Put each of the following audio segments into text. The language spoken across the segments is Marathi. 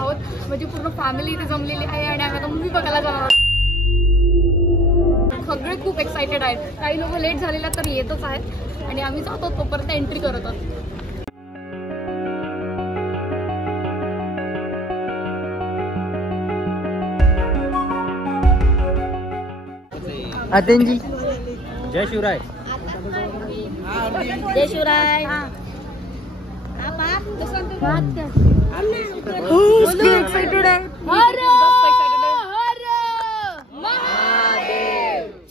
आहोत. म्हणजे पूर्ण फॅमिली इथे जमलेली आहे आणि आम्ही आता मूवी बघायला जाणार आहोत. सगळे खूप एक्सायटेड आहेत. काही लोक लेट झालेला तर येतच आहेत आणि आम्ही जातो तोपर्यंत एंट्री करत आहोत. आतेंजी जय शिवराय. जय शिवराय. एक्साइटेड आहे.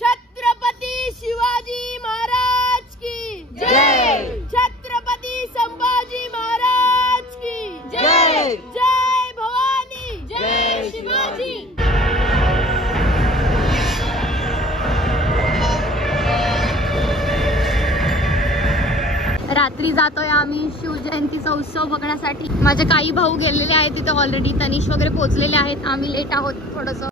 छत्रपती शिवाजी महाराज की जय. छत्रपती संभाजी महाराज की जय. जय भवानी. जय शिवाजी. रात्री जातोय आम्ही शिवजयंतीचा उत्सव बघण्यासाठी. माझे काही भाऊ गेलेले आहेत तिथे ऑलरेडी. तनिष वगैरे पोहोचलेले आहेत. आम्ही लेट आहोत थोडस.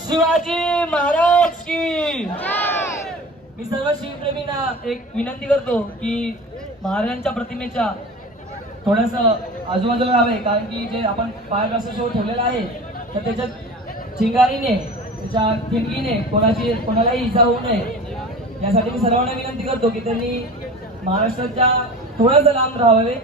शिवाजी महाराज की. मी सर्व शिवप्रेमींना एक विनंती करतो की महाराजांच्या प्रतिमेच्या थोडस आजूबाजूला राहावे, कारण की जे आपण पायाग्रास शो ठेवलेला आहे तर त्याच्यात चिंगारीने त्याच्या ठिणगीने कोणालाही इजा होऊ नये यासाठी मी सर्वांना विनंती करतो की त्यांनी महाराष्ट्राच्या थोडंसं लांब राहावे.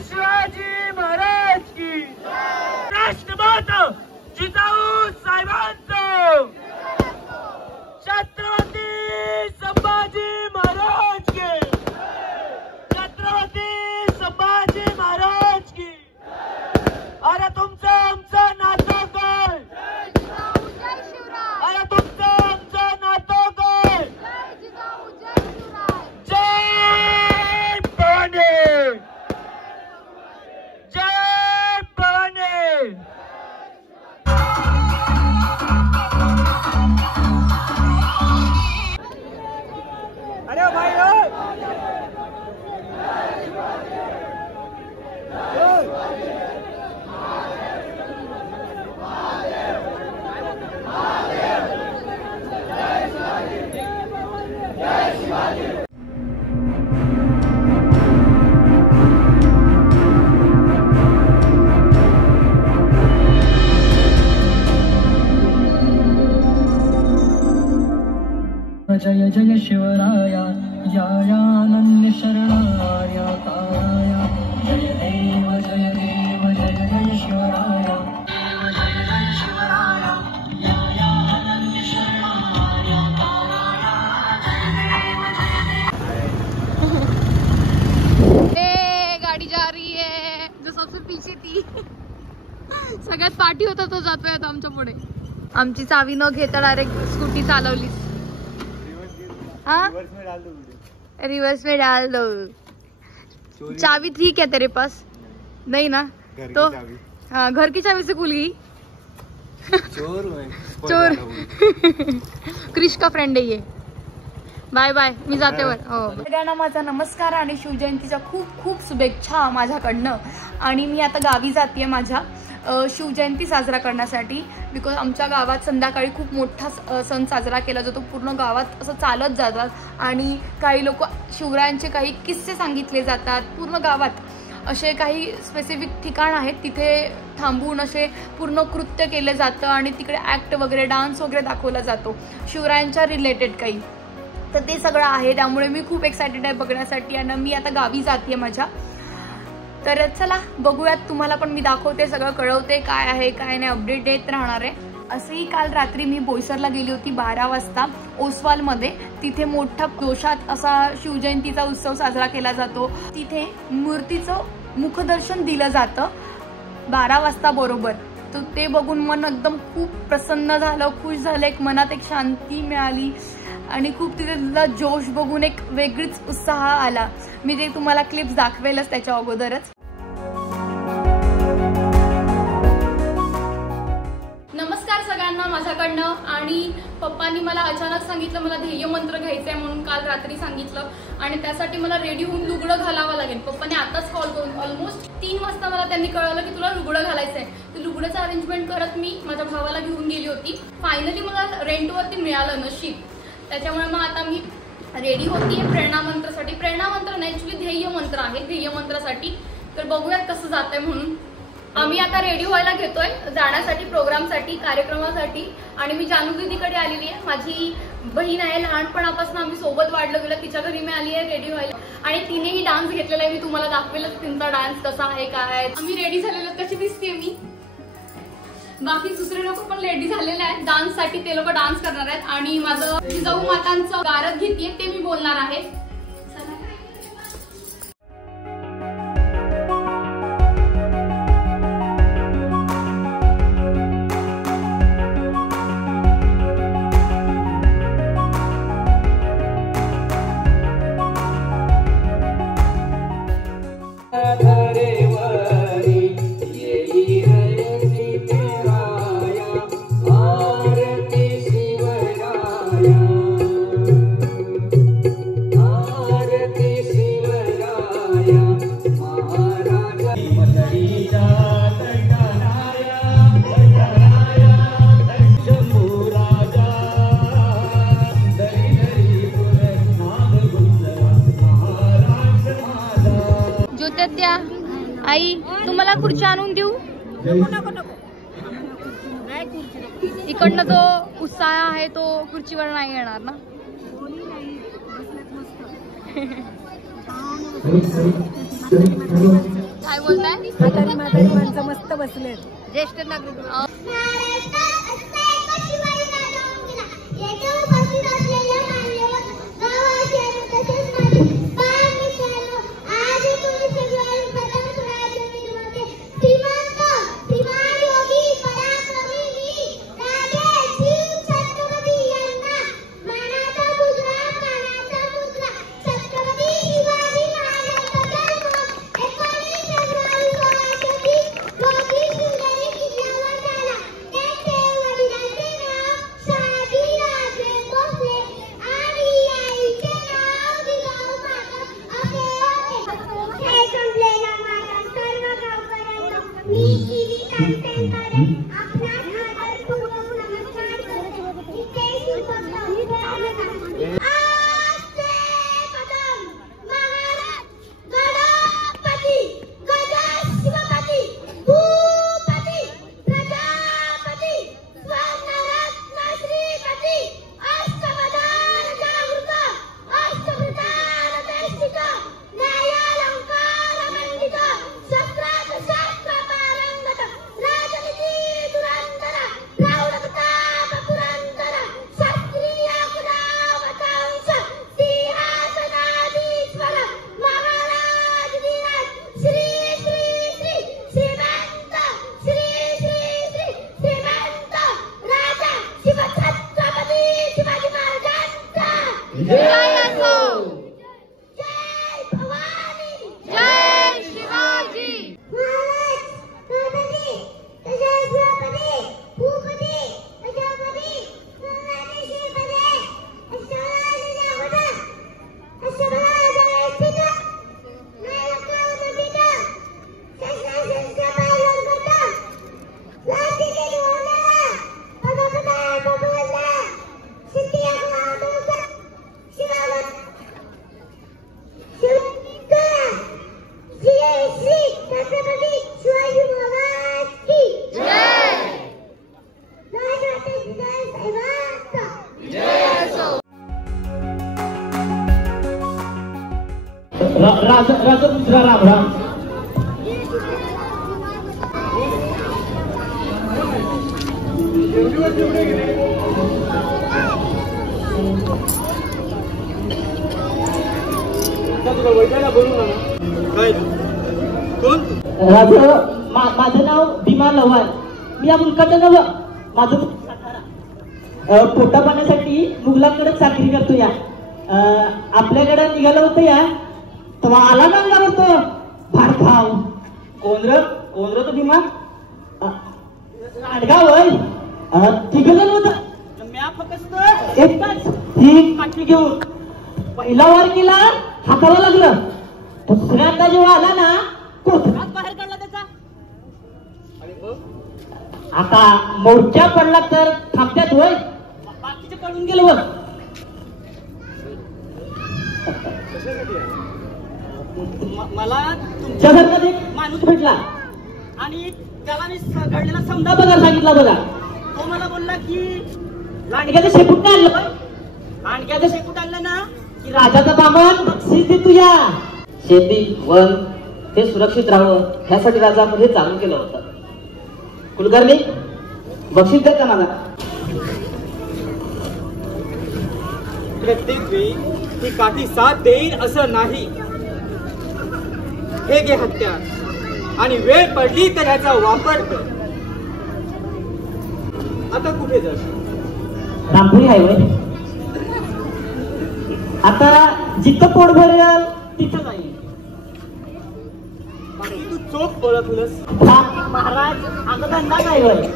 शिवाजी महाराज की. राष्ट्रमाता जिजाऊ साहेबांचं. छत्रपती संभाजी महाराज की. छत्रपती संभाजी महाराज की. अरे तुमचं आमचं नातं काय. अरे तुमचं आमचं नातं काय. जय भवानी. जय भवानी. अरे भाई जय जय शिवराया या अनन्य शरणार्या ताराया. जय देव जय देव जय जय शिवराया. जय जय शिवराया या अनन्य शरणार्या ताराया. जय देव जय ए गाड़ी जा रही है. जो सबसे पीछे थी सगळ्यात पाठी होता तो जातोय आता आमच्या पुढे. आमची चावी न घेता डायरेक्ट स्कूटी चालवलीस. हाँ रिवर्स में डाल दो. चाबी थी क्या तेरे पास. नहीं ना तो हाँ घर की चाबी से खुल गई. चोर क्रिश का फ्रेंड है ये. Bye bye. मी जाते वर. हो सगळ्यांना माझा नमस्कार आणि शिवजयंतीच्या खूप खूप शुभेच्छा माझ्याकडनं. आणि मी आता गावी जाते माझ्या शिवजयंती साजरा करण्यासाठी. बिकॉज आमच्या गावात संध्याकाळी खूप मोठा सण साजरा केला जातो. पूर्ण गावात असं चालत जातात आणि काही लोक शिवरायांचे काही किस्से सांगितले जातात. पूर्ण गावात असे काही स्पेसिफिक ठिकाण आहेत तिथे थांबून असे पूर्ण कृत्य केले जातं आणि तिकडे ॲक्ट वगैरे डान्स वगैरे दाखवला जातो शिवरायांच्या रिलेटेड काही. तर ते सगळं आहे. त्यामुळे मी खूप एक्सायटेड आहे बघण्यासाठी आणि मी आता गावी जाते माझ्या. तर चला बघूयात. तुम्हाला पण मी दाखवते सगळं कळवते काय आहे काय नाही. अपडेट देत राहणार आहे. असंही काल रात्री मी बोईसरला गेली होती 12 वाजता ओसवालमध्ये. तिथे मोठा जोशात असा शिवजयंतीचा उत्सव साजरा केला जातो. तिथे मूर्तीचं मुखदर्शन दिलं जातं 12 वाजता बरोबर. तर ते बघून मन एकदम खूप प्रसन्न झालं, खुश झालं. एक मनात एक शांती मिळाली आणि खूप तिथला जोश बघून एक वेगळीच उत्साह आला. मी ते तुम्हाला क्लिप्स दाखवेलच त्याच्या अगोदरच. नमस्कार सगळ्यांना. माझ्याकडनं. आणि पप्पांनी मला अचानक सांगितलं मला ध्येय मंत्र घ्यायचा आहे म्हणून काल रात्री सांगितलं आणि त्यासाठी मला रेडी होऊन लुगडं घालावं लागेल. पप्पाने आताच कॉल करून ऑलमोस्ट 3 वाजता मला त्यांनी कळवलं की तुला लुगडं घालायचं आहे. ते लुगडंचं अरेंजमेंट करत मी माझ्या भावाला घेऊन गेली होती. फायनली मला रेंटवरती मिळालं नशीब. त्याच्यामुळे मग आता मी रेडी होतीये प्रेरणा मंत्रासाठी. प्रेरणा मंत्र नाही, ऍक्च्युली ध्येय मंत्र आहे. ध्येय मंत्रासाठी तर बघूयात कसं जातंय म्हणून. आम्ही आता रेडी व्हायला घेतोय जाण्यासाठी, प्रोग्रामसाठी, कार्यक्रमासाठी. आणि मी जानू दीदीकडे आलेली आहे. माझी बहीण आहे, लहानपणापासून आम्ही सोबत वाढलो गेलो. तिच्या घरी मी आली आहे रेडी व्हायला आणि तिनेही डान्स घेतलेला आहे. मी तुम्हाला दाखवेलच तिचा डान्स कसा आहे काय आहे. आम्ही रेडी झालेलो. कशी दिसते मी? बाकी दुसरे लोक पण रेडी झालेले आहेत डान्ससाठी. ते लोक डान्स करणार आहेत आणि माझं जिजाऊ मातांचं गारद घेतीये ते मी बोलणार आहे. आई तुम्हाला खुर्ची आणून देऊ? इकडनं जो उत्साह आहे तो खुर्चीवर नाही येणार ना. काय बोलताय? माणसं मस्त बसले. ज्येष्ठ नागरिक राजपुत्र रामराम. माझं नाव भीमा लव्हाण. मी या मुलकाचं नव माझं पोटा पाण्यासाठी मुलांकडे चाकरी करतो. या आपल्याकडे निघालं होतं या तेव्हा आला ना अंगावर तो भाडखाव. कोण र तो भीमा? लाडगाव होय. तिघजण होत म्या फक्त एकटाच ही काठी घेऊन पहिला वार केला हाताला लागलं दुसऱ्यांदा जेव्हा आला ना कोथरात बाहेर काढला त्याचा आता मोर्चा पडला तर थांबत्यात होय बाकीचे पडून गेलो बघ मला तुमच्यासारखा एक माणूस भेटला आणि त्याला मी घडलेला समजा बघा सांगितला बघा तो मला बोलला की लांडग्याचं शेपूट नाही आणलं लांडग्याचं शेपूट आणलं ना की राजाचा बामण बक्षीस दे तुझ्या शेती वन हे सुरक्षित राहावं ह्यासाठी राजा आपण हे चालू केलं होतं कुलकर्णी बक्षीस देत का मला प्रत्येक वेळी ही काठी साथ देईल असं नाही हे घे हत्यार आणि वेळ पडली तर ह्याचा वापर कर आता कुठे जा रामपुरी हायवे आता जिथं पोट भरेल तिथं जाईल बाकी तू चोख ओळखलंस महाराज आमचा धंदा काय होय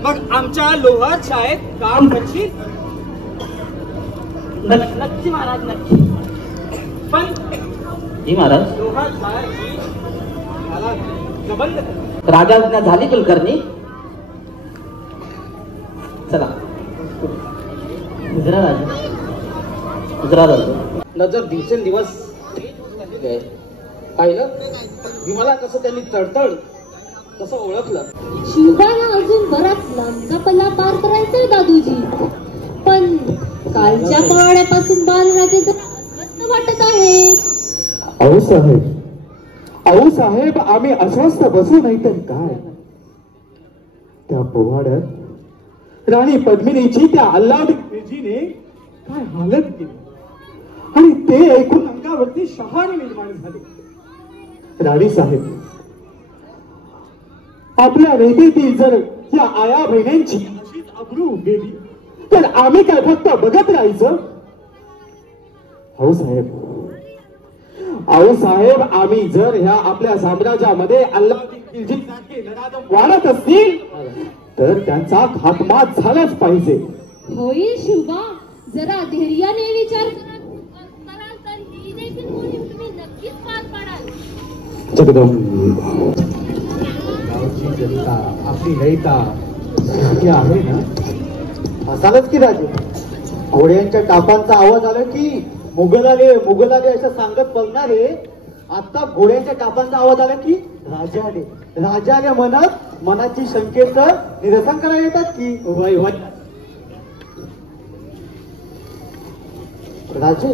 मग आमच्या लोहार शाळेत काम करशील नक्की महाराज नक्की पण जी महाराज लोहार शाळा ही मला जबंद कर राजाज्ञा झाली कुलकर्णी चला गुजरा राजा गुजरा राजा नजर दिवसेंदिवस पाहिलं विमला कसं त्यांनी तडतड कसं ओळखलं शिवबाला अजून बराच लांबचा पल्ला पार करायचाय दादूजी पण कालच्या पवाड्यापासून बालराजे जरा अस्वस्थ वाटत आहेत अहो साहेब आम्ही अस्वस्थ बसू नाही तर काय त्या पोवाड्यात राणी पद्मिनीची त्या अल्लाउद्दीन खिलजीने काय हालत केली आणि ते ऐकून अंगावरती शहारे निर्माण झाले राणी साहेब आपल्या रेतीतील जर या आया बहिणींची अशीच अब्रू गेली तर आम्ही काय फक्त बघत राहायचं अहो साहेब आम्ही जर ह्या आपल्या साम्राज्यामध्ये अल्लाउद्दीन खिलजीसारखे नराधम वाढत असतील तर त्यांचा खात्मा झालाच पाहिजे होईल शिवबा जरा धैर्याने विचार कराल तर ही देखील मोहीम तुम्ही नक्कीच पार पाडाल जगदंब गावची जनता आपली लयता आहे ना असालच की राजे घोड्यांच्या टापांचा आवाज आला की मुघल आले असं सांगत बघणारे आता घोड्यांच्या टापांचा आवाज आला की राजा आले म्हणत मनाची शंकेचं निरसन करायला येतात की वय वय राजे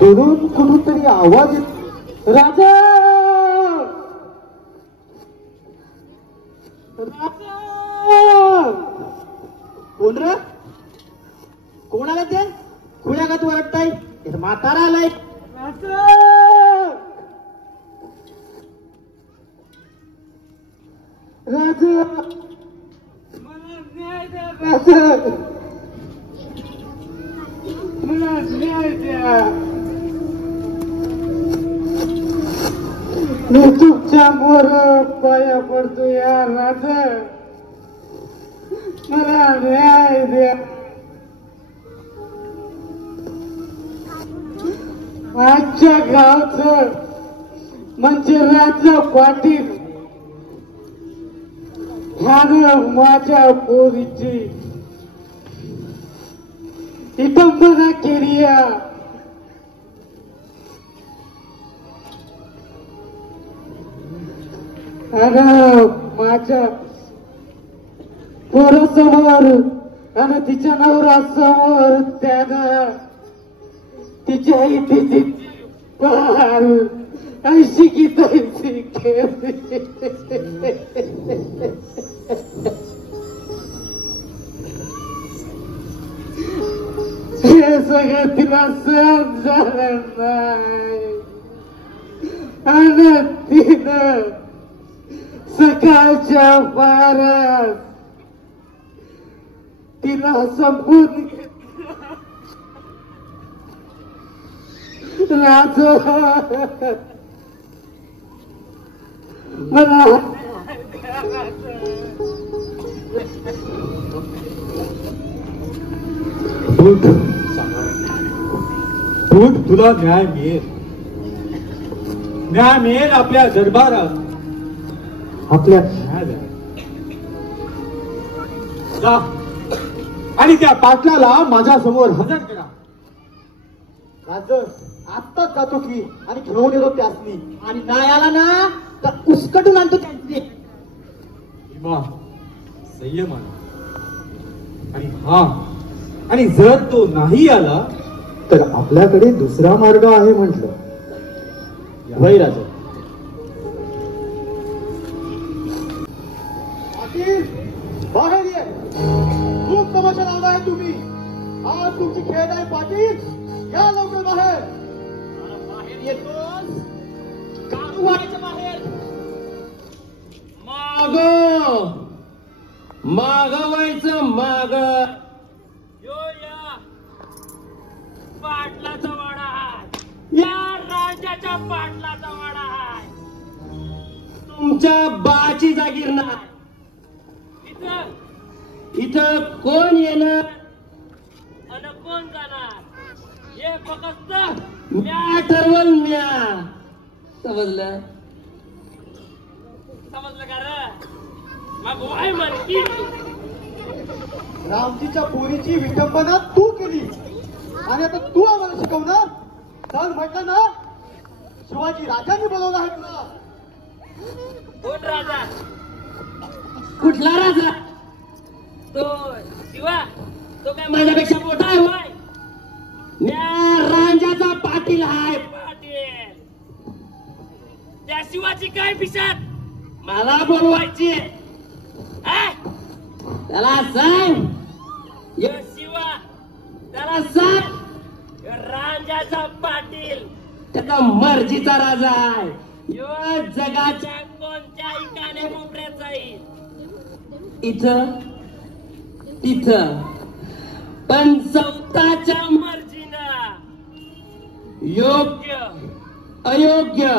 दुरून कुठून तरी आवाज येत राजा कोण रे कोण आला ते खुल्यागत वरटताय म्हातारा आलाय राजा मला न्याय द्या मी तुमच्या मोर पाया पडतो या राजा मला न्याय द्या आजच्या गावचं म्हणजे राजा पाटील ह्यानं माझ्या पोरीची विटंबना केली माझ्या पोरासमोर आणि तिच्या नवऱ्यासमोर त्यानं तिच्या इथे पार ऐशी की तैसी केली हे सगळं तिला सहन झालं नाही आणि तिनं सकाळच्या पारात तिला संपून मला दूध तुला न्याय मिळेल, न्याय मिळेल आपल्या दरबारात, आपल्या न्यायालयात. जा आणि त्या पाटलाला माझ्या समोर हजर करा. राजं आत्ताच जातो की आणि घेऊन येतो त्यासनी, आणि नाही आला ना तर उसकटून आणतो त्यांची. भीमा संयमाने, आणि हा, आणि जर तो नाही आला तर आपल्याकडे दुसरा मार्ग आहे म्हटलं. वय राजा. पाटील बाहेर ये, खूप तमाशा लावला आहे तुम्ही. आज तुमची खेळ आहे पाटील, या लवकर बाहेर. बाहेर येतोस, काढू वाढायचं बाहेर. मागवायचं माग. पाटलाचा वाडा आहे, या राजाच्या पाटलाचा वाडा आहे. तुमच्या बाची जागीर नाही. इथं कोण येणार आणि कोण जाणार हे फक्त म्या ठरवल. म्या समजलं का रे? मग वाय म्हणती रामजीच्या पोरीची विटंबना तू केली आणि आता तू आम्हाला शिकवणार. चल म्हटलं ना, शिवाजी राजांनी बोलवलं आहे तुला. कोण राजा? कुठला राजा? तो शिवा. तो काय माझ्यापेक्षा मोठा आहे होय? म्या राजाचा पाटील आहे. पाटील त्या शिवाची काय पिशाच मला बोलवायची? त्याला सांग यो शिवा, त्याला सांग राजाचा पाटील त्याचा मर्जीचा राजा आहे. यो जगाच्या कोणत्याही कानेकोपऱ्याचा येईल, इथं तिथं, पण स्वतःच्या मर्जीनं. योग्य अयोग्य,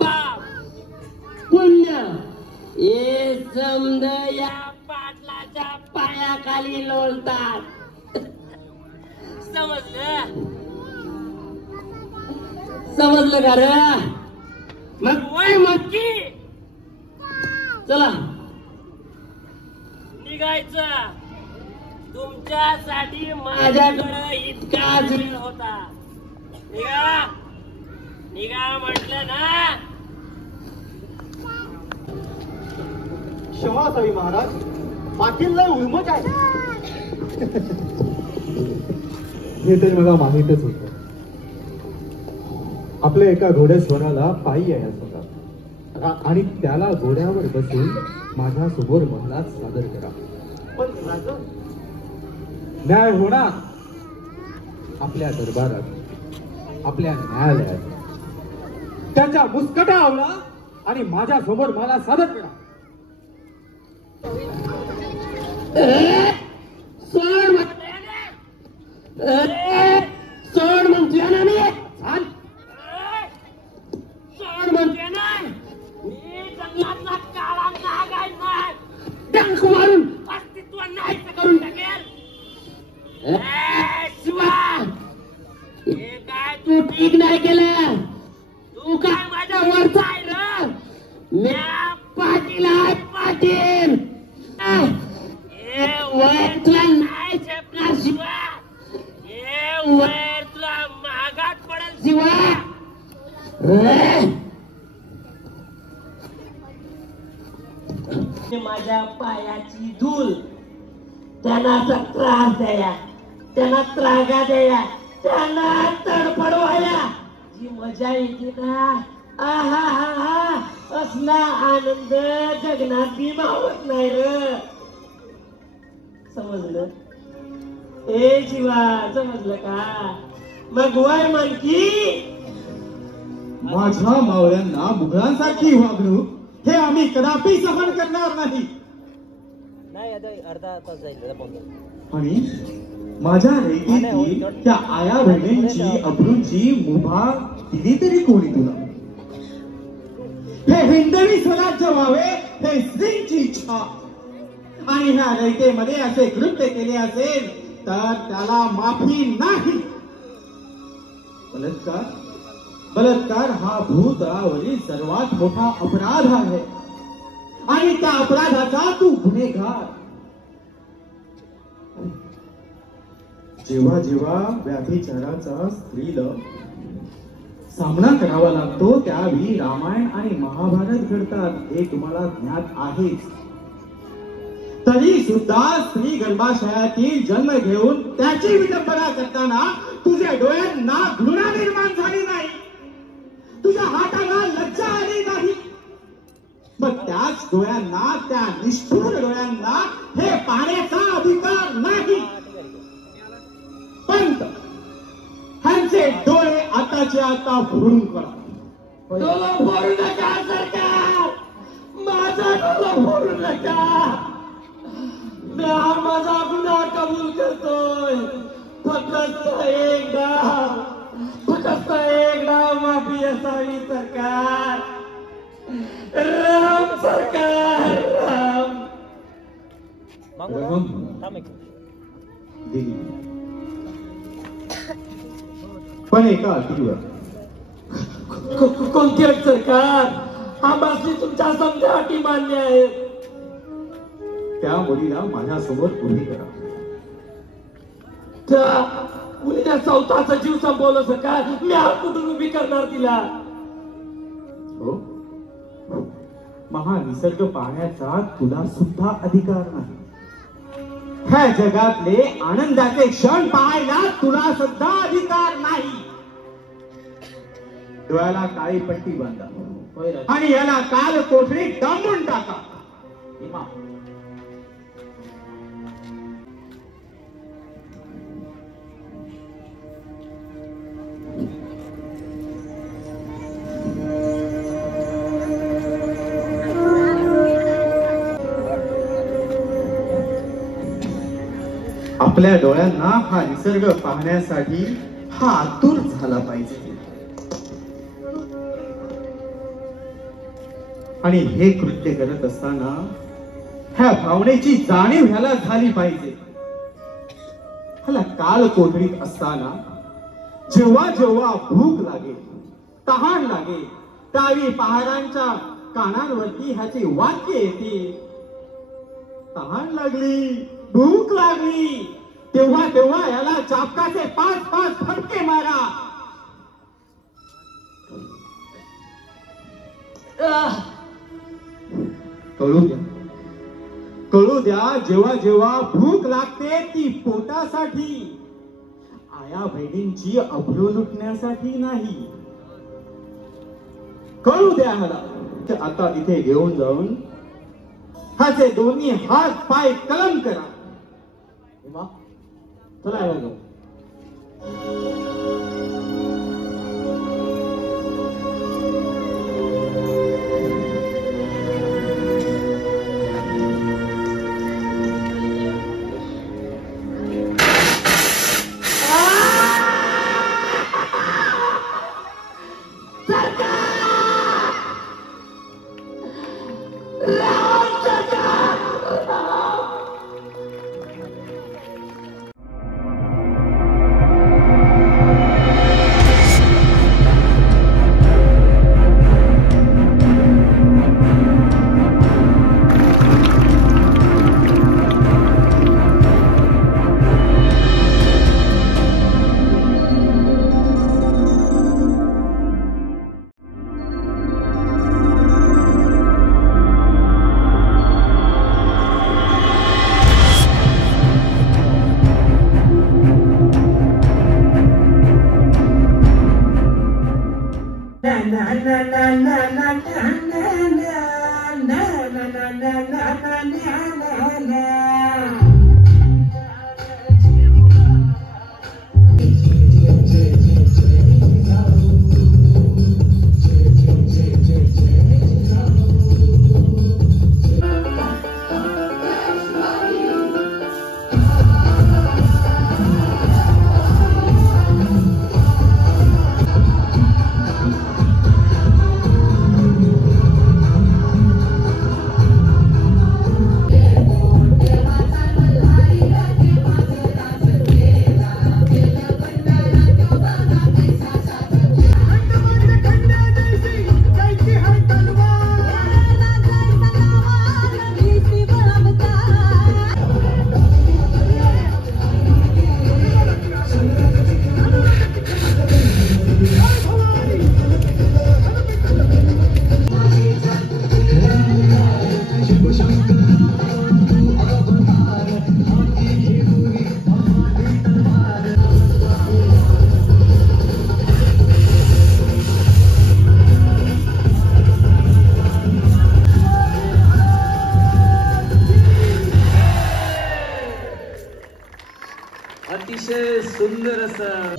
पाप पुण्य हे समज या पाटलाच्या पायाखाली लोळतात. समजलं का रे? मग वय मक्की चला निघायचं. तुमच्यासाठी माझ्याकडे इतकाच वेळ होता. निघा निघा म्हटलं ना. क्षमा असावी महाराज, पाटील लय उर्मट आहे. हे तर मला माहीतच होतं. आपल्या एका घोडेस्वराला पायी यायचं होता आणि त्याला घोड्यावर बसून माझ्या समोर महलात सादर करा. पण राजा, न्याय होणार आपल्या दरबारात, आपल्या न्यायालयात. त्याच्या मुस्कटा आवला आणि माझ्या समोर मला सादर करा. सोड सोड म्हणतोय ना मी. सोड म्हणतोय ना मी. जंगलातला काळा नाग आहे ना, डंक मारून अस्तित्व नाही करून टाकेल. शिवा, हे काय तू ठीक नाही केलं. तू काय माझ्या वरचा आहे र. म्या पाटील आहे, पाटील. हे वय तुला नाही झेपणार शिवा. हे वय तुला महागात पडेल शिवा. माझ्या पायाची धूल त्यांना त्रास द्या, त्यांना त्रागा द्या, त्यांना तडफडवाया. जी मजा येते ना, आहा हा हा, असला आनंद जगनात बी मावत नाही र. समजलं? ए शिवा, समजलं का? मग वय म्हणकी माझ्या मावळ्यांना मुघलांसारखी वागणूक हे आम्ही कदापि सहन करणार नाही. अर्धा तास जाईल. आणि माझ्या रेतीतील त्या आया बहिणींची अब्रूची मुभा दिली तरी कोणी तुला? हे हिंदवी स्वराज्य व्हावे हे स्त्रीची इच्छा. आणि ह्या रयतेमध्ये असे कृत्य केले असेल तर त्याला माफी नाही. बलात्कार हा भूतळावरील सर्वात मोठा अपराध आहे आणि त्या अपराधाचा तू गुन्हेगार. जेव्हा जेव्हा व्याभिचाराचा स्त्रीला सामना करावा लागतो त्यावेळी रामायण आणि महाभारत घडतात, हे तुम्हाला ज्ञात आहेच. तरी सुद्धा स्त्री गर्भाशयातील जन्म घेऊन त्याची विडंबना करताना तुझ्या डोळ्यांना घृणा निर्माण झाली नाही, तुझ्या हाताला लज्जा आली नाही. मग त्याच डोळ्यांना, त्या निष्ठुर डोळ्यांना हे पाहण्याचा अधिकार नाही. पण ह्यांचे डोळे आताच्या आता फोडून करा. डोळा फोडू नका सरकार, माझा डोळा फोडू नका. मी हा माझा गुन्हा कबूल करतोय. फक्त एकदा माफी असावी सरकार. राम सरकार, राम. दिली पण एका अटीवर. कोणती अट सरकार? आम्हाला तुमच्या समजा अटी मान्य आहेत. त्या मुलीला माझ्यासमोर उभी करा. त्या मुलीला स्वतःचा जीव संपवलं सरकार. मी हात कुठून उभी करणार तिला? हो, महानिसर्ग पाहण्याचा तुला सुद्धा अधिकार नाही. ह्या जगातले आनंदाचे क्षण पाहायला तुला सुद्धा अधिकार नाही. डोळ्याला काळी पट्टी बांधा आणि याला काल कोठडीत डांबून टाका. आपल्या डोळ्यांना हा निसर्ग पाहण्यासाठी हा आतुर झाला पाहिजे आणि हे कृत्य करत असताना ह्या भावनेची जाणीव ह्याला झाली पाहिजे. ह्याला काल कोठडीत असताना जेव्हा जेव्हा भूक लागेल, तहान लागेल, त्यावेळी पहाडांच्या कानांवरती ह्याची वाक्य येतील. तहान लागली, भूक लागली, तेव्हा तेव्हा याला चापकाचे 5-5 फटके मारा. कळू द्या जेव्हा जेव्हा भूक लागते ती पोटासाठी, आया बहिणींची अब्रू लुटण्यासाठी नाही. कळू द्या ह्याला. आता इथे घेऊन जाऊन हाचे दोन्ही हात पाय कलम करा. चला अतिशय सुंदर असं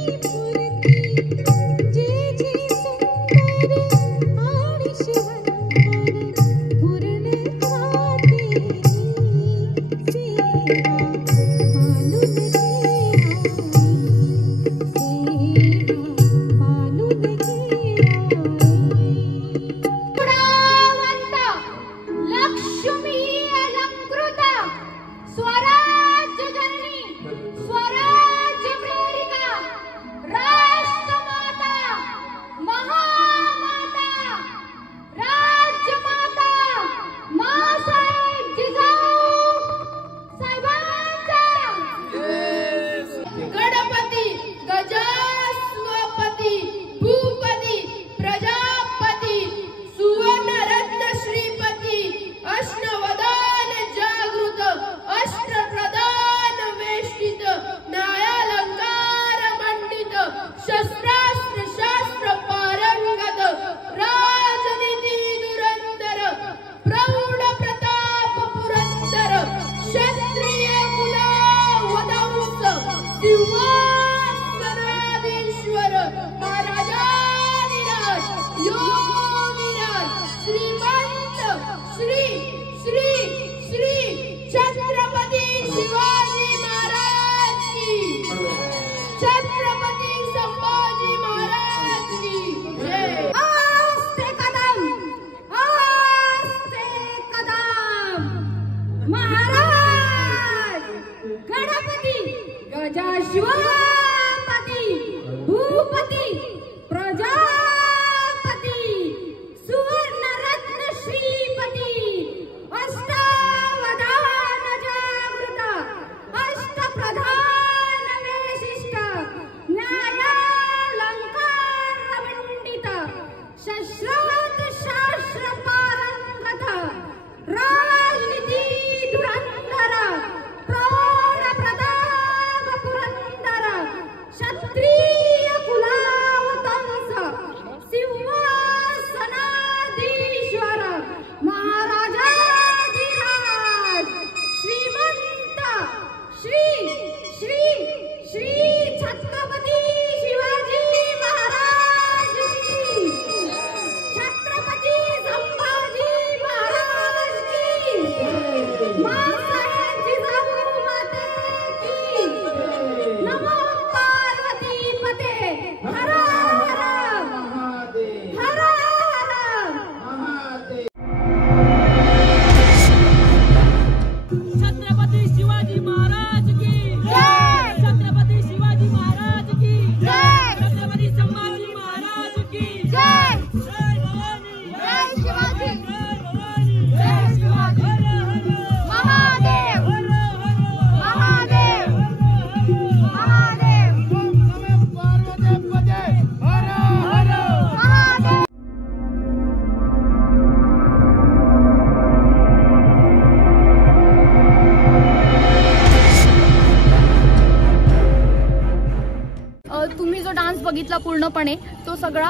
बघितला पूर्णपणे तो सगळा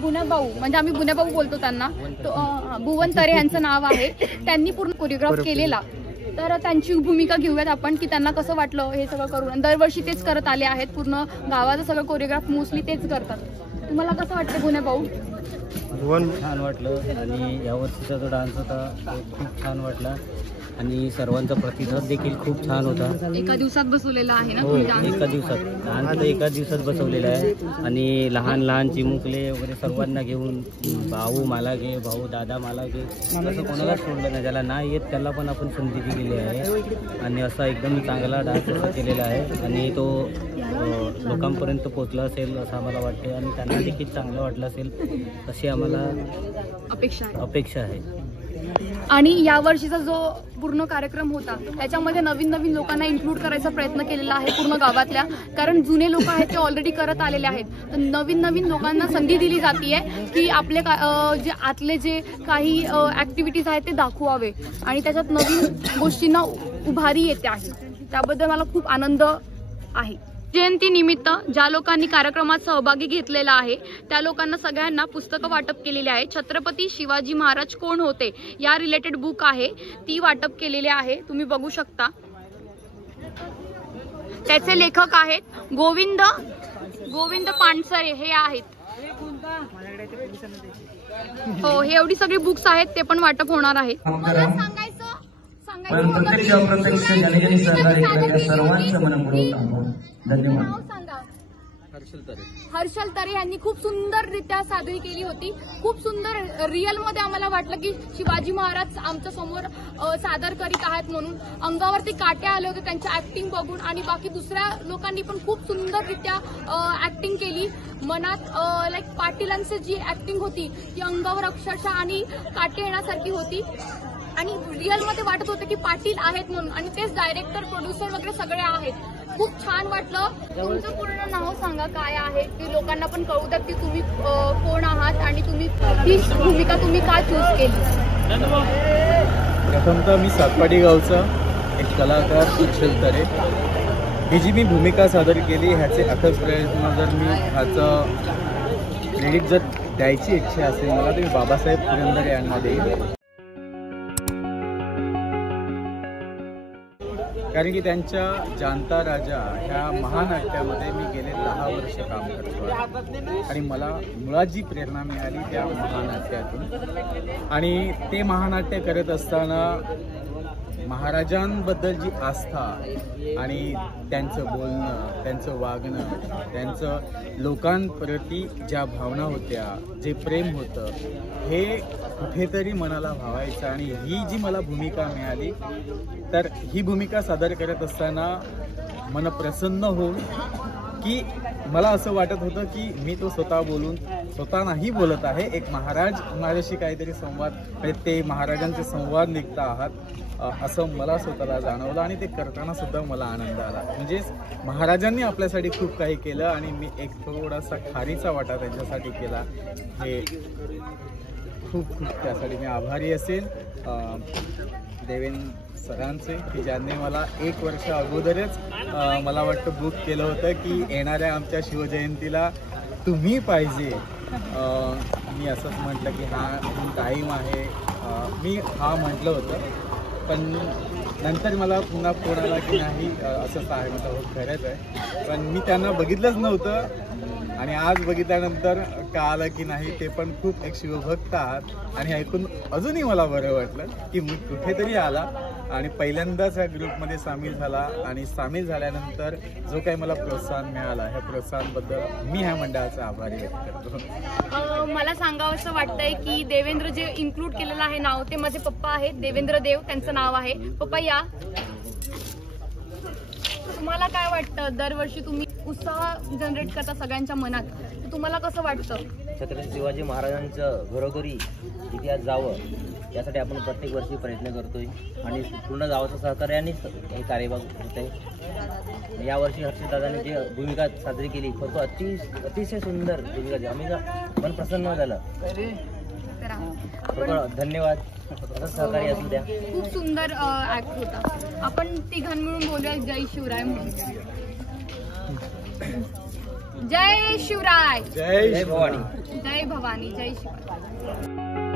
बुन्याभाऊ म्हणजे आम्ही बुन्याभाऊ बोलतो त्यांना, तो भुवन तरे यांचं नाव आहे, त्यांनी पूर्ण कोरिओग्राफ केलेला. तर त्यांची भूमिका घेऊयात आपण की त्यांना कसं वाटलं हे सगळं करून. दरवर्षी तेच करत आले आहेत, पूर्ण गावाचं सगळं कोरिओग्राफ मोस्टली तेच करतात. तुम्हाला कसं वाटतं बुन्याभाऊ? छान वाटलं आणि यावर्षीचा जो डान्स होता तो खूप छान वाटला आणि सर्वांचा प्रतिसाद देखील खूप छान होता. एका दिवसात बसवलेला आहे ना? हो, एका दिवसात डान्स तर एका दिवसात बसवलेला आहे आणि लहान लहान चिमुकले वगैरे सर्वांना घेऊन भाऊ मला घे, भाऊ दादा मला घे, असं कोणालाच सोडलं नाही. ज्याला नाही येत त्याला पण आपण संधी दिलेली आहे आणि असा एकदम चांगला डान्स केलेला आहे आणि तो लोकांपर्यंत पोहोचला असेल असं आम्हाला वाटते आणि त्यांना देखील चांगलं वाटलं असेल अशी आम्हाला अपेक्षा आहे. आणि यावर्षीचा जो पूर्ण कार्यक्रम होता त्याच्यामध्ये नवीन नवीन लोकांना इन्क्लूड करायचा प्रयत्न केलेला आहे पूर्ण गावातल्या, कारण जुने लोक आहेत ते ऑलरेडी करत आलेले आहेत. तर नवीन नवीन लोकांना संधी दिली जाते की आपले जे आतले जे काही ॲक्टिव्हिटीज आहेत ते दाखवावे आणि त्याच्यात नवीन गोष्टींना उभारी येते आहे. त्याबद्दल मला खूप आनंद आहे. जयंतीनिमित्त ज्या लोकांनी कार्यक्रमात सहभागी घेतलेला आहे त्या लोकांना सगळ्यांना पुस्तकं वाटप केलेली आहे. छत्रपती शिवाजी महाराज कोण होते या रिलेटेड बुक आहे ती वाटप केलेली आहे, तुम्ही बघू शकता. त्याचे लेखक आहेत गोविंद पानसरे हे आहेत. हो, हे एवढी सगळी बुक्स आहेत, ते पण वाटप होणार आहे. हर्षल तरे यांनी खूप सुंदररित्या सादरी केली होती. खूप सुंदर रिअल मध्ये आम्हाला वाटलं की शिवाजी महाराज आमच्या समोर सादर करीत आहेत म्हणून. अंगावरती काटे आले होते त्यांच्या ऍक्टिंग बघून आणि बाकी दुसऱ्या लोकांनी पण खूप सुंदररित्या ऍक्टिंग केली. मनात लाईक पाटीलांची जी ऍक्टिंग होती ती अंगावर अक्षरशः आणि काटे येण्यासारखी होती आणि रिअल मध्ये वाटत होतं की पाटील आहेत म्हणून आणि तेच डायरेक्टर प्रोड्युसर वगैरे सगळे आहेत. खूप छान वाटलं. तुमचं पूर्ण नाव सांगा काय आहे, की लोकांना पण कळू द्या की तुम्ही कोण आहात आणि तुम्ही ही भूमिका तुम्ही का चूज केली. प्रथमतः मी सातपाडी गावचा एक कलाकार हर्षल तरे. ही जी मी भूमिका सादर केली ह्याचे अथक प्रयत्न जर मी ह्याचं क्रेडिट जर द्यायची इच्छा असेल मला तर मी बाबासाहेब पुरंदरे यांना देईन. कारण की त्यांच्या जाणता राजा ह्या महानाट्यामध्ये मी गेले 10 वर्ष काम करतो आणि मला मुळात जी प्रेरणा मिळाली त्या महानाट्यातून. आणि ते महानाट्य करत असताना महाराजांबद्दल जी आस्था आणि त्यांचं बोलणं, त्यांचं वागणं, त्यांचं लोकांप्रती ज्या भावना होत्या, जे प्रेम होतं, हे कुठेतरी मनाला भावायचं. आणि ही जी मला भूमिका मिळाली तर ही भूमिका सादर करत असताना मन प्रसन्न होऊन की मला असं वाटत होतं की मी तो स्वतः बोलून स्वतः नाही बोलत आहे, एक महाराज माझ्याशी काहीतरी संवाद, ते महाराजांचे संवाद निघता आहात असं मला स्वतःला जाणवलं. आणि ते करताना सुद्धा मला आनंद आला. म्हणजेच महाराजांनी आपल्यासाठी खूप काही केलं आणि मी एक थोडासा खारीचा वाटा त्यांच्यासाठी केला. हे खूप खूप त्यासाठी मी आभारी असेल देवेंद्र सरांचे की ज्यांनी मला 1 वर्ष अगोदरच मला वाटतं बुक केलं होतं की येणाऱ्या आमच्या शिवजयंतीला तुम्ही पाहिजे. मी असंच म्हटलं की हा टाईम आहे, मी हा म्हटलं होतं. पण नंतर मला पुन्हा फोन आला की नाही असंच आहे, म्हटलं हो खरंच आहे. पण मी त्यांना बघितलंच नव्हतं आणि आज बघितल्यानंतर कळालं की नाही ते पण खूप एक शिवभक्त आहात. आणि ऐकून अजूनही मला बरं वाटलं की मी कुठेतरी आला आणि पहिल्यांदाच या ग्रुपमध्ये सामील झाला. आणि सामील झाल्यानंतर जो काही मला प्रोत्साहन मिळाला ह्या प्रोत्साहनाबद्दल मी ह्या मंडळाचा आभारी व्यक्त करतो. मला सांगावं असं वाटतंय की देवेंद्र जे इन्क्लूड केलेलं आहे नाव ते माझे पप्पा आहेत, देवेंद्र देव त्यांचं नाव आहे. पप्पा या. तुम्हाला काय वाटतं, दरवर्षी तुम्ही उत्साह जनरेट करता सगळ्यांच्या मनात, तर तुम्हाला कसं वाटतं? छत्रपती शिवाजी महाराजांचं घरोघरी इतिहास जावं यासाठी आपण प्रत्येक वर्षी प्रयत्न करतोय आणि पूर्ण गावाचं सहकार्यानेच हे कार्यभाग होत आहे. यावर्षी हर्षदादांनी जी भूमिका साजरी केली खरोखर अतिशय सुंदर भूमिका, आम्ही मन प्रसन्न झालं. धन्यवाद. असं सहकार्य असू द्या. खूप सुंदर ऍक्ट होता. आपण तिघां मिळून बोलूया जय शिवराय म्हणून. जय शिवराय, जय भवानी, जय भवानी, जय शिवराय.